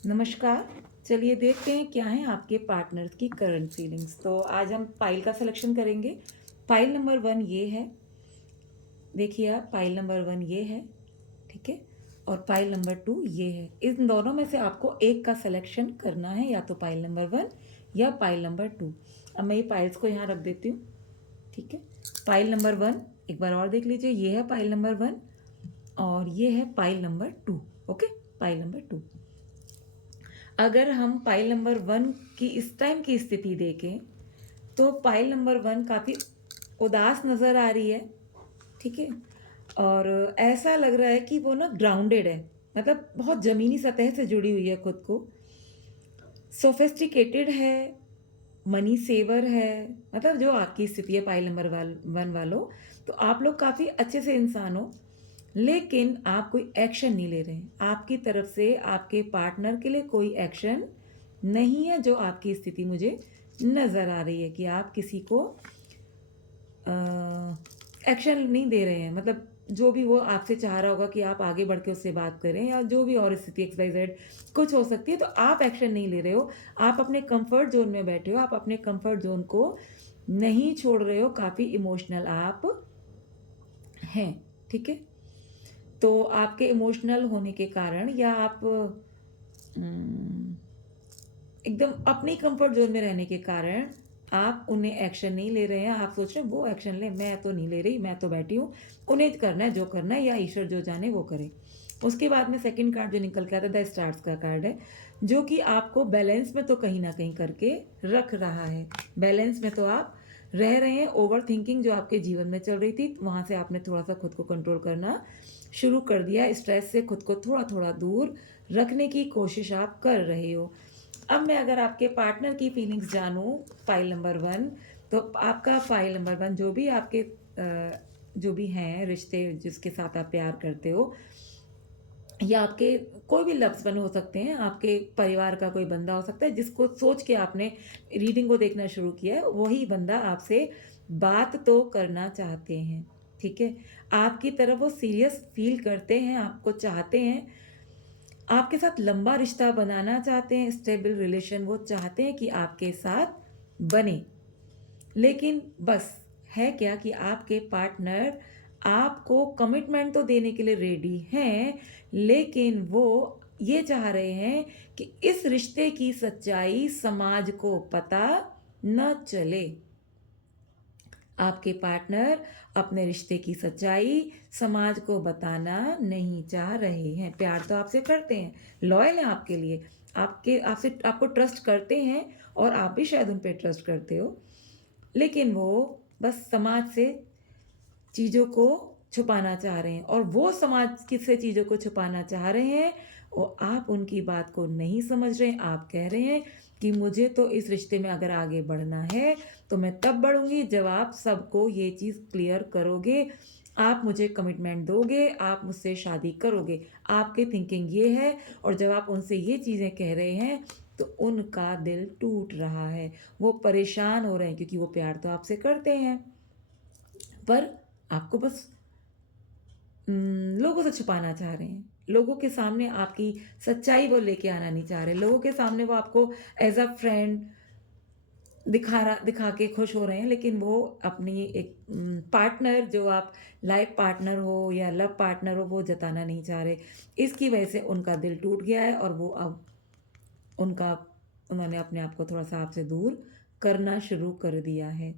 नमस्कार। चलिए देखते हैं क्या है आपके पार्टनर की करंट फीलिंग्स। तो आज हम पाइल का सिलेक्शन करेंगे। पाइल नंबर 1 ये है। देखिए आप, पाइल नंबर 1 ये है, ठीक है? और पाइल नंबर 2 ये है। इन दोनों में से आपको एक का सिलेक्शन करना है, या तो पाइल नंबर 1 या पाइल नंबर 2। अब मैं ये पाइल्स को यहाँ रख देती हूँ, ठीक है? पाइल नंबर 1 एक बार और देख लीजिए, ये है पाइल नंबर 1 और ये है pile number 2। Okay, pile number 2। अगर हम पाइल नंबर 1 की इस टाइम की स्थिति देखें, तो पाइल नंबर 1 काफ़ी उदास नज़र आ रही है, ठीक है? और ऐसा लग रहा है कि वो ना ग्राउंडेड है, मतलब बहुत ज़मीनी सतह से जुड़ी हुई है खुद को। सोफिस्टिकेटेड है, मनी सेवर है, मतलब जो आपकी स्थिति है पाइल नंबर 1 वालों, तो आप लोग काफ़ी अच्छे से इंसान हो, लेकिन आप कोई एक्शन नहीं ले रहे हैं। आपकी तरफ से आपके पार्टनर के लिए कोई एक्शन नहीं है, जो आपकी स्थिति मुझे नज़र आ रही है कि आप किसी को एक्शन नहीं दे रहे हैं। मतलब जो भी वो आपसे चाह रहा होगा कि आप आगे बढ़ के उससे बात करें, या जो भी और स्थिति एक्स वाई जेड कुछ हो सकती है, तो आप एक्शन नहीं ले रहे हो। आप अपने कंफर्ट जोन में बैठे हो, आप अपने कंफर्ट जोन को नहीं छोड़ रहे हो, काफ़ी इमोशनल आप हैं, ठीक है? तो आपके इमोशनल होने के कारण, या आप एकदम अपनी कंफर्ट जोन में रहने के कारण आप उन्हें एक्शन नहीं ले रहे हैं। आप सोच रहे हैं वो एक्शन लें, मैं तो नहीं ले रही, मैं तो बैठी हूँ, उन्हें करना है जो करना है, या ईश्वर जो जाने वो करे। उसके बाद में सेकंड कार्ड जो निकल के आता है, द स्टार्स का कार्ड है, जो कि आपको बैलेंस में तो कहीं ना कहीं करके रख रहा है। बैलेंस में तो आप रह रहे हैं। ओवर थिंकिंग जो आपके जीवन में चल रही थी, वहाँ से आपने थोड़ा सा खुद को कंट्रोल करना शुरू कर दिया। स्ट्रेस से खुद को थोड़ा थोड़ा दूर रखने की कोशिश आप कर रहे हो। अब मैं अगर आपके पार्टनर की फीलिंग्स जानूँ, फाइल नंबर 1, तो आपका फाइल नंबर 1 जो भी आपके जो भी हैं रिश्ते जिसके साथ आप प्यार करते हो, या आपके कोई भी लव्स वन हो सकते हैं, आपके परिवार का कोई बंदा हो सकता है जिसको सोच के आपने रीडिंग को देखना शुरू किया है, वही बंदा आपसे बात तो करना चाहते हैं, ठीक है? आपकी तरफ वो सीरियस फ़ील करते हैं, आपको चाहते हैं, आपके साथ लंबा रिश्ता बनाना चाहते हैं, स्टेबल रिलेशन वो चाहते हैं कि आपके साथ बने। लेकिन बस है क्या कि आपके पार्टनर आपको कमिटमेंट तो देने के लिए रेडी हैं, लेकिन वो ये चाह रहे हैं कि इस रिश्ते की सच्चाई समाज को पता न चले। आपके पार्टनर अपने रिश्ते की सच्चाई समाज को बताना नहीं चाह रहे हैं। प्यार तो आपसे करते हैं, लॉयल हैं आपके लिए, आपके आपसे आपको ट्रस्ट करते हैं, और आप भी शायद उन पे ट्रस्ट करते हो। लेकिन वो बस समाज से चीज़ों को छुपाना चाह रहे हैं, और वो समाज किससे चीज़ों को छुपाना चाह रहे हैं, और आप उनकी बात को नहीं समझ रहे हैं। आप कह रहे हैं कि मुझे तो इस रिश्ते में अगर आगे बढ़ना है, तो मैं तब बढ़ूँगी जब आप सबको ये चीज़ क्लियर करोगे, आप मुझे कमिटमेंट दोगे, आप मुझसे शादी करोगे। आपकी थिंकिंग ये है, और जब आप उनसे ये चीज़ें कह रहे हैं, तो उनका दिल टूट रहा है। वो परेशान हो रहे हैं, क्योंकि वो प्यार तो आपसे करते हैं, पर आपको बस लोगों से छुपाना चाह रहे हैं। लोगों के सामने आपकी सच्चाई वो लेके आना नहीं चाह रहे। लोगों के सामने वो आपको एज़ अ फ्रेंड दिखा के खुश हो रहे हैं, लेकिन वो अपनी एक पार्टनर, जो आप लाइफ़ पार्टनर हो या लव पार्टनर हो, वो जताना नहीं चाह रहे। इसकी वजह से उनका दिल टूट गया है, और वो अब उनका उन्होंने अपने आप को थोड़ा-सा आपसे दूर करना शुरू कर दिया है।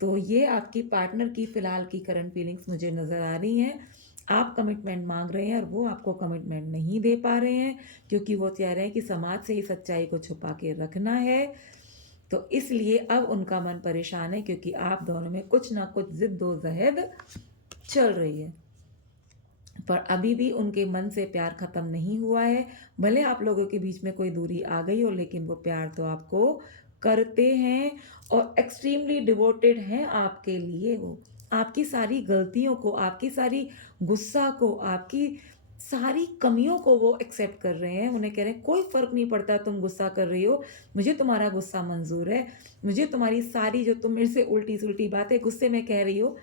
तो ये आपकी पार्टनर की फ़िलहाल की करंट फीलिंग्स मुझे नज़र आ रही हैं। आप कमिटमेंट माँग रहे हैं, और वो आपको कमिटमेंट नहीं दे पा रहे हैं, क्योंकि वो चाह रहे हैं कि समाज से ही सच्चाई को छुपा के रखना है। तो इसलिए अब उनका मन परेशान है, क्योंकि आप दोनों में कुछ ना कुछ ज़िद-ओ-ज़हद चल रही है। पर अभी भी उनके मन से प्यार ख़त्म नहीं हुआ है। भले आप लोगों के बीच में कोई दूरी आ गई हो, लेकिन वो प्यार तो आपको करते हैं, और एक्सट्रीमली डिवोटेड हैं आपके लिए वो। आपकी सारी गलतियों को, आपकी सारी गुस्सा को, आपकी सारी कमियों को वो एक्सेप्ट कर रहे हैं। उन्हें कह रहे हैं कोई फ़र्क नहीं पड़ता तुम गुस्सा कर रही हो, मुझे तुम्हारा गुस्सा मंज़ूर है। मुझे तुम्हारी सारी जो तुम मेरे से उल्टी-सुलटी बातें गुस्से में कह रही हो,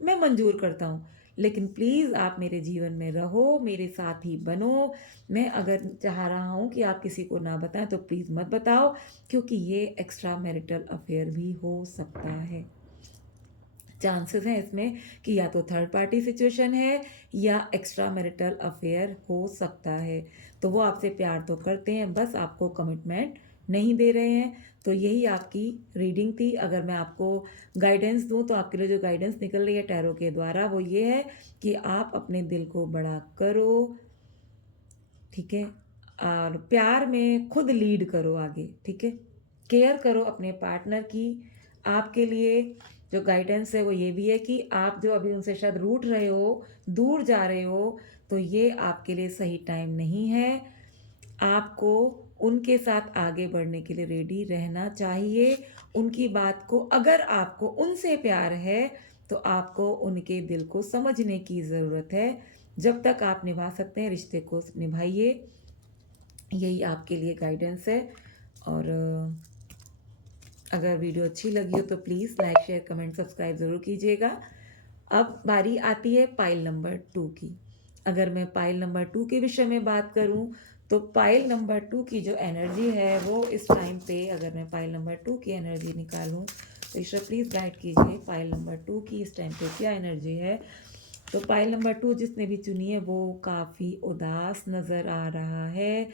मैं मंज़ूर करता हूँ। लेकिन प्लीज़ आप मेरे जीवन में रहो, मेरे साथ ही बनो। मैं अगर चाह रहा हूँ कि आप किसी को ना बताएँ तो प्लीज़ मत बताओ, क्योंकि ये एक्स्ट्रा मैरिटल अफ़ेयर भी हो सकता है। चांसेस हैं इसमें कि या तो थर्ड पार्टी सिचुएशन है या एक्स्ट्रा मैरिटल अफेयर हो सकता है। तो वो आपसे प्यार तो करते हैं, बस आपको कमिटमेंट नहीं दे रहे हैं। तो यही आपकी रीडिंग थी। अगर मैं आपको गाइडेंस दूँ तो आपके लिए जो गाइडेंस निकल रही है टैरो के द्वारा वो ये है कि आप अपने दिल को बड़ा करो, ठीक है? और प्यार में खुद लीड करो आगे, ठीक है? केयर करो अपने पार्टनर की। आपके लिए जो गाइडेंस है वो ये भी है कि आप जो अभी उनसे शायद रूठ रहे हो, दूर जा रहे हो, तो ये आपके लिए सही टाइम नहीं है। आपको उनके साथ आगे बढ़ने के लिए रेडी रहना चाहिए। उनकी बात को, अगर आपको उनसे प्यार है, तो आपको उनके दिल को समझने की ज़रूरत है। जब तक आप निभा सकते हैं रिश्ते को निभाइए। यही आपके लिए गाइडेंस है। और अगर वीडियो अच्छी लगी हो तो please like, share, comment, subscribe ज़रूर कीजिएगा। अब बारी आती है पाइल नंबर 2 की। अगर मैं पाइल नंबर 2 के विषय में बात करूं, तो पाइल नंबर 2 की जो एनर्जी है वो इस टाइम पे, अगर मैं पाइल नंबर 2 की एनर्जी निकालूं तो ईश्वर प्लीज़ गाइड कीजिए पाइल नंबर 2 की इस टाइम पे क्या एनर्जी है। तो पाइल नंबर 2 जिसने भी चुनी है वो काफ़ी उदास नज़र आ रहा है।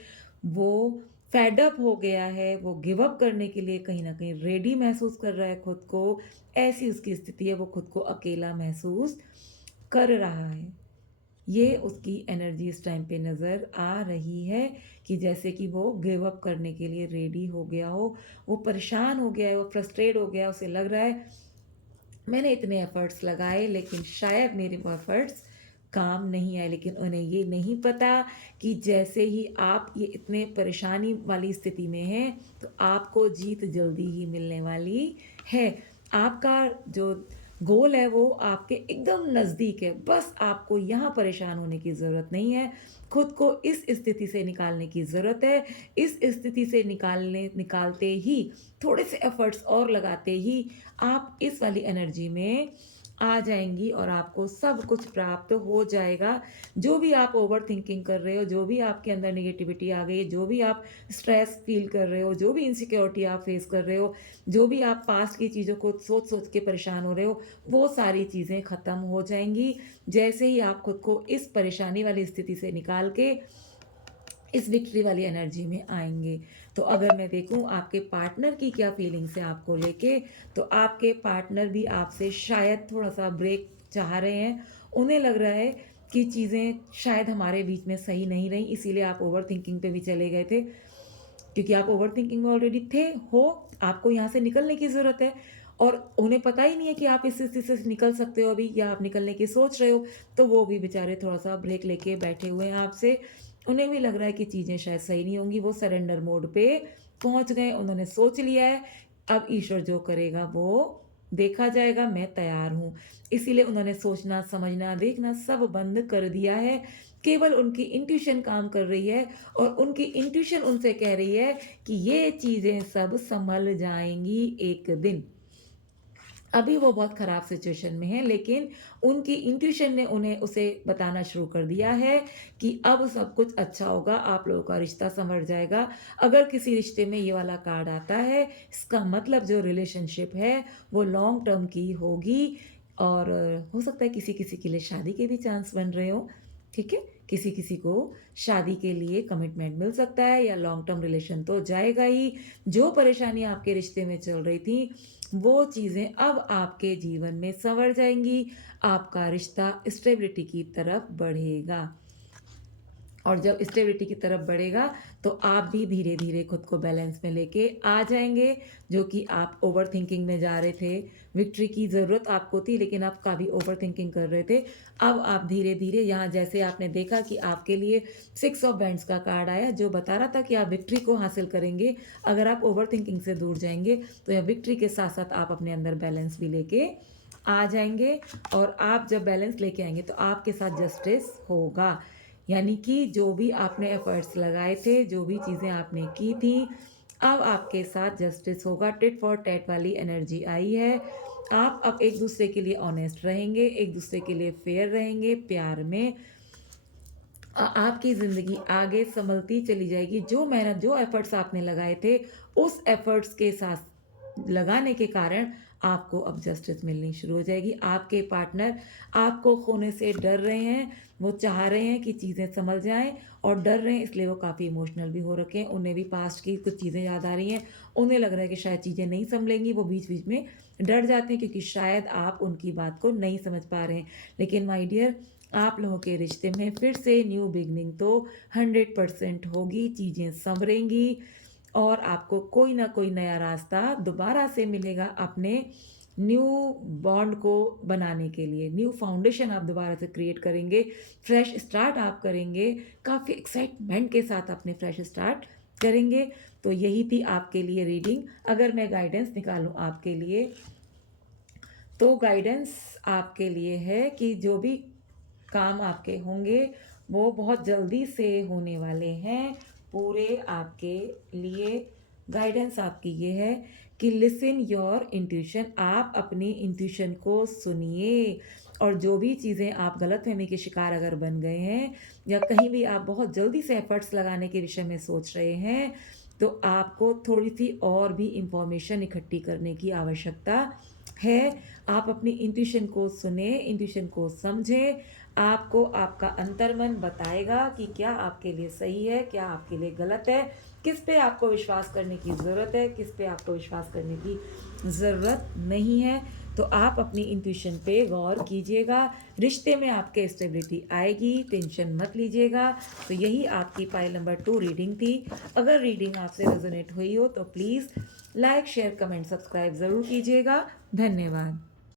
वो फेड अप हो गया है, वो गिव अप करने के लिए कहीं न कहीं रेडी महसूस कर रहा है खुद को। ऐसी उसकी स्थिति है, वो खुद को अकेला महसूस कर रहा है। ये उसकी एनर्जी इस टाइम पे नज़र आ रही है कि जैसे कि वो गिव अप करने के लिए रेडी हो गया हो। वो परेशान हो गया है, वो फ्रस्ट्रेट हो गया है, उसे लग रहा है मैंने इतने एफ़र्ट्स लगाए लेकिन शायद मेरे वो एफ़र्ट्स काम नहीं आए। लेकिन उन्हें ये नहीं पता कि जैसे ही आप ये इतने परेशानी वाली स्थिति में हैं, तो आपको जीत जल्दी ही मिलने वाली है। आपका जो गोल है वो आपके एकदम नज़दीक है। बस आपको यहाँ परेशान होने की ज़रूरत नहीं है। खुद को इस स्थिति से निकालने की ज़रूरत है। इस स्थिति से निकालते ही, थोड़े से एफ़र्ट्स और लगाते ही आप इस वाली एनर्जी में आ जाएँगी और आपको सब कुछ प्राप्त हो जाएगा। जो भी आप ओवरथिंकिंग कर रहे हो, जो भी आपके अंदर नेगेटिविटी आ गई है, जो भी आप स्ट्रेस फ़ील कर रहे हो, जो भी इनसिक्योरिटी आप फ़ेस कर रहे हो, जो भी आप पास्ट की चीज़ों को सोच-सोच के परेशान हो रहे हो, वो सारी चीज़ें ख़त्म हो जाएँगी। जैसे ही आप खुद को इस परेशानी वाली स्थिति से निकाल के इस विक्ट्री वाली एनर्जी में आएँगे। तो अगर मैं देखूँ आपके पार्टनर की क्या फीलिंग्स है आपको लेके, तो आपके पार्टनर भी आपसे शायद थोड़ा-सा ब्रेक चाह रहे हैं। उन्हें लग रहा है कि चीज़ें शायद हमारे बीच में सही नहीं रहीं, इसीलिए आप ओवरथिंकिंग पे भी चले गए थे। क्योंकि आप ओवरथिंकिंग में ऑलरेडी आपको यहाँ से निकलने की ज़रूरत है और उन्हें पता ही नहीं है कि आप इस स्थिति से निकल सकते हो अभी, या आप निकलने की सोच रहे हो, तो वो भी बेचारे थोड़ा-सा ब्रेक लेके बैठे हुए हैं आपसे। उन्हें भी लग रहा है कि चीज़ें शायद सही नहीं होंगी, वो सरेंडर मोड पे पहुँच गए, उन्होंने सोच लिया है, अब ईश्वर जो करेगा वो देखा जाएगा, मैं तैयार हूँ। इसीलिए उन्होंने सोचना, समझना, देखना सब बंद कर दिया है। केवल उनकी इंट्यूशन काम कर रही है और उनकी इंट्यूशन उनसे कह रही है कि ये चीज़ें सब सँभल जाएँगी एक दिन। अभी वो बहुत ख़राब सिचुएशन में हैं, लेकिन उनकी इंट्यूशन ने उन्हें उसे बताना शुरू कर दिया है कि अब सब कुछ अच्छा होगा, आप लोगों का रिश्ता सँवर जाएगा। अगर किसी रिश्ते में ये वाला कार्ड आता है, इसका मतलब जो रिलेशनशिप है, वो लॉन्ग टर्म की होगी और हो सकता है किसी-किसी के लिए शादी के भी चांस बन रहे हों, ठीक है? किसी-किसी को शादी के लिए कमिटमेंट मिल सकता है या लॉन्ग टर्म रिलेशन तो जाएगा ही। जो परेशानी आपके रिश्ते में चल रही थी, वो चीज़ें अब आपके जीवन में सँवर जाएँगी, आपका रिश्ता स्टेबिलिटी की तरफ बढ़ेगा। और जब स्टेबिलिटी की तरफ बढ़ेगा, तो आप भी धीरे-धीरे खुद को बैलेंस में लेके आ जाएँगे, जो कि आप ओवरथिंकिंग में जा रहे थे। विक्ट्री की ज़रूरत आपको थी, लेकिन आप काफ़ी ओवरथिंकिंग कर रहे थे। अब आप धीरे-धीरे यहाँ जैसे आपने देखा कि आपके लिए 6 ऑफ बैंड्स का कार्ड आया, जो बता रहा था कि आप विक्ट्री को हासिल करेंगे। अगर आप ओवरथिंकिंग से दूर जाएँगे, तो यह विक्ट्री के साथ-साथ आप अपने अंदर बैलेंस भी लेके आ जाएँगे और आप जब बैलेंस लेके आएँगे, तो आपके साथ जस्टिस होगा। यानी कि जो भी आपने एफर्ट्स लगाए थे, जो भी चीज़ें आपने की थी, अब आपके साथ जस्टिस होगा। टिट फॉर टैट वाली एनर्जी आई है। आप अब एक दूसरे के लिए ऑनेस्ट रहेंगे, एक दूसरे के लिए फेयर रहेंगे, प्यार में आपकी ज़िंदगी आगे संभलती चली जाएगी। जो मेहनत, जो एफ़र्ट्स आपने लगाए थे, उस एफ़र्ट्स के साथ लगाने के कारण आपको अब जस्टिस मिलनी शुरू हो जाएगी। आपके पार्टनर आपको खोने से डर रहे हैं, वो चाह रहे हैं कि चीज़ें सँभल जाएँ और डर रहे हैं, इसलिए वो काफ़ी इमोशनल भी हो रखे हैं। उन्हें भी पास्ट की कुछ चीज़ें याद आ रही हैं। उन्हें लग रहा है कि शायद चीज़ें नहीं सँभलेंगी, वो बीच-बीच में डर जाते हैं क्योंकि शायद आप उनकी बात को नहीं समझ पा रहे हैं। लेकिन माय डियर, आप लोगों के रिश्ते में फिर से न्यू बिगनिंग तो 100% होगी, चीज़ें संभरेंगी और आपको कोई ना कोई नया रास्ता दोबारा से मिलेगा अपने न्यू बॉन्ड को बनाने के लिए। न्यू फाउंडेशन आप दोबारा से क्रिएट करेंगे, फ्रेश स्टार्ट आप करेंगे, काफ़ी एक्साइटमेंट के साथ अपने फ्रेश स्टार्ट करेंगे। तो यही थी आपके लिए रीडिंग। अगर मैं गाइडेंस निकालूँ आपके लिए, तो गाइडेंस आपके लिए है कि जो भी काम आपके होंगे वो बहुत जल्दी से होने वाले हैं पूरे आपके लिए। गाइडेंस आपकी ये है कि लिसन योर इंट्यूशन, आप अपनी इंट्यूशन को सुनिए और जो भी चीज़ें आप गलतफहमी के शिकार अगर बन गए हैं या कहीं भी आप बहुत जल्दी से एफर्ट्स लगाने के विषय में सोच रहे हैं, तो आपको थोड़ी सी और भी इंफॉर्मेशन इकट्ठी करने की आवश्यकता है। आप अपनी इंट्यूशन को सुने, इंट्यूशन को समझें। आपको आपका अंतर्मन बताएगा कि क्या आपके लिए सही है, क्या आपके लिए गलत है, किस पे आपको विश्वास करने की ज़रूरत है, किस पे आपको विश्वास करने की ज़रूरत नहीं है। तो आप अपनी इंट्यूशन पे गौर कीजिएगा। रिश्ते में आपके स्टेबिलिटी आएगी, टेंशन मत लीजिएगा। तो यही आपकी पाइल नंबर 2 रीडिंग थी। अगर रीडिंग आपसे रेजोनेट हुई हो तो please like, share, comment, subscribe ज़रूर कीजिएगा। धन्यवाद।